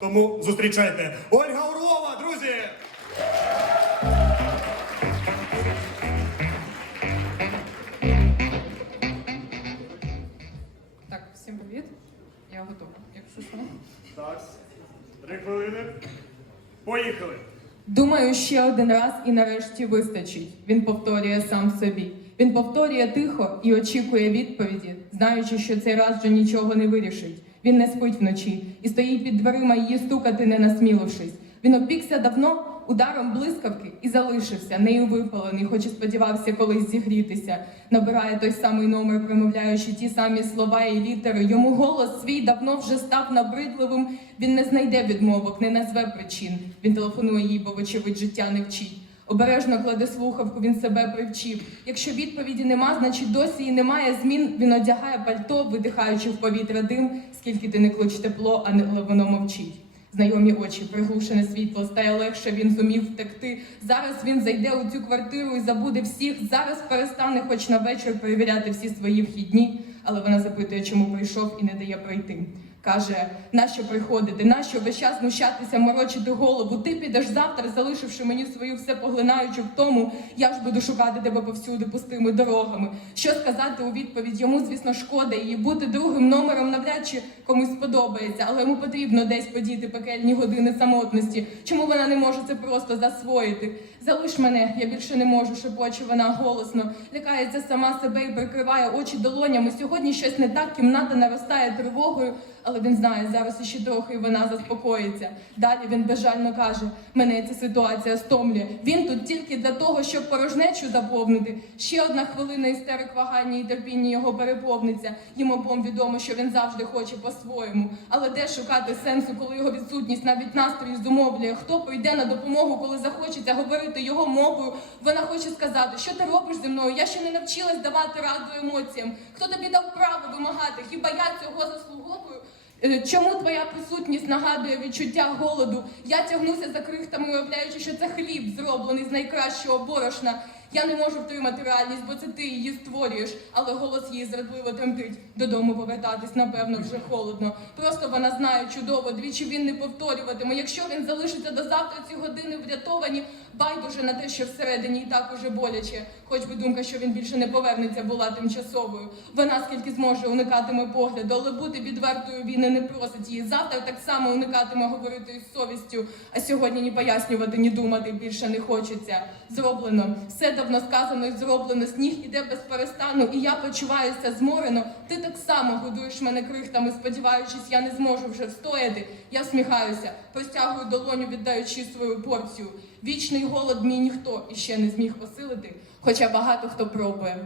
Тому зустрічайте Ольга Орлова, друзі! Так, всім привіт. Я готова, якщо що. Так, три хвилини. Поїхали. Думаю, ще один раз і нарешті вистачить. Він повторює сам собі. Він повторює тихо і очікує відповіді, знаючи, що цей раз вже нічого не вирішить. Він не спить вночі і стоїть під дверима її стукати, не насмілившись. Він опікся давно ударом блискавки і залишився, нею випалений, хоч і сподівався колись зігрітися. Набирає той самий номер, промовляючи ті самі слова і літери. Йому голос свій давно вже став набридливим. Він не знайде відмовок, не назве причин. Він телефонує їй, бо вочевидь життя не вчить. Обережно кладе слухавку, він себе привчив. Якщо відповіді нема, значить досі і немає змін. Він одягає пальто, видихаючи в повітря дим, скільки ти не клич тепло, а не воно мовчить. Знайомі очі, приглушене світло, стає легше, він зумів втекти. Зараз він зайде у цю квартиру і забуде всіх. Зараз перестане хоч на вечір перевіряти всі свої вхідні, але вона запитує, чому прийшов і не дає пройти. Каже, нащо приходити, нащо весь час знущатися, морочити голову? Ти підеш завтра, залишивши мені свою все поглинаючу втому. Я ж буду шукати тебе повсюди пустими дорогами. Що сказати у відповідь? Йому, звісно, шкода її бути другим номером навряд чи комусь сподобається, але йому потрібно десь подіти пекельні години самотності. Чому вона не може це просто засвоїти? Залиш мене, я більше не можу, шепоче вона голосно, лякається сама себе і прикриває очі долонями. Сьогодні щось не так, кімната наростає тривогою, але він знає, зараз іще трохи і вона заспокоїться. Далі він безжально каже: мене ця ситуація стомлює. Він тут тільки для того, щоб порожнечу заповнити. Ще одна хвилина істерик вагання і терпіння його переповниться. Їм обом відомо, що він завжди хоче по-своєму. Але де шукати сенсу, коли його відсутність навіть настрій зумовлює? Хто прийде на допомогу, коли захочеться говорити його мовою? Вона хоче сказати, що ти робиш зі мною? Я ще не навчилась давати раду емоціям. Хто тобі дав право вимагати? Хіба я цього заслуговую? Е, Чому твоя присутність нагадує відчуття голоду? Я тягнуся за крихтами, уявляючи, що це хліб зроблений з найкращого борошна. Я не можу втримати реальність, бо це ти її створюєш, але голос її зрадливо тремтить. Додому повертатись, напевно, вже холодно. Просто вона знає чудово, двічі він не повторюватиме. Якщо він залишиться до завтра, ці години врятовані, байдуже на те, що всередині і так уже боляче. Хоч би думка, що він більше не повернеться, була тимчасовою. Вона скільки зможе уникатиме погляду, але бути відвертою він і не просить її. Завтра так само уникатиме говорити із совістю. А сьогодні ні пояснювати, ні думати більше не хочеться. Зроблено. Все давно сказано і зроблено. Сніг іде без перестану, і я почуваюся зморено. Ти так само годуєш мене крихтами, сподіваючись, я не зможу вже встояти. Я всміхаюся, простягую долоню, віддаючи свою порцію. Вічний голод мій ніхто іще не зміг посилити, хоча багато хто пробує.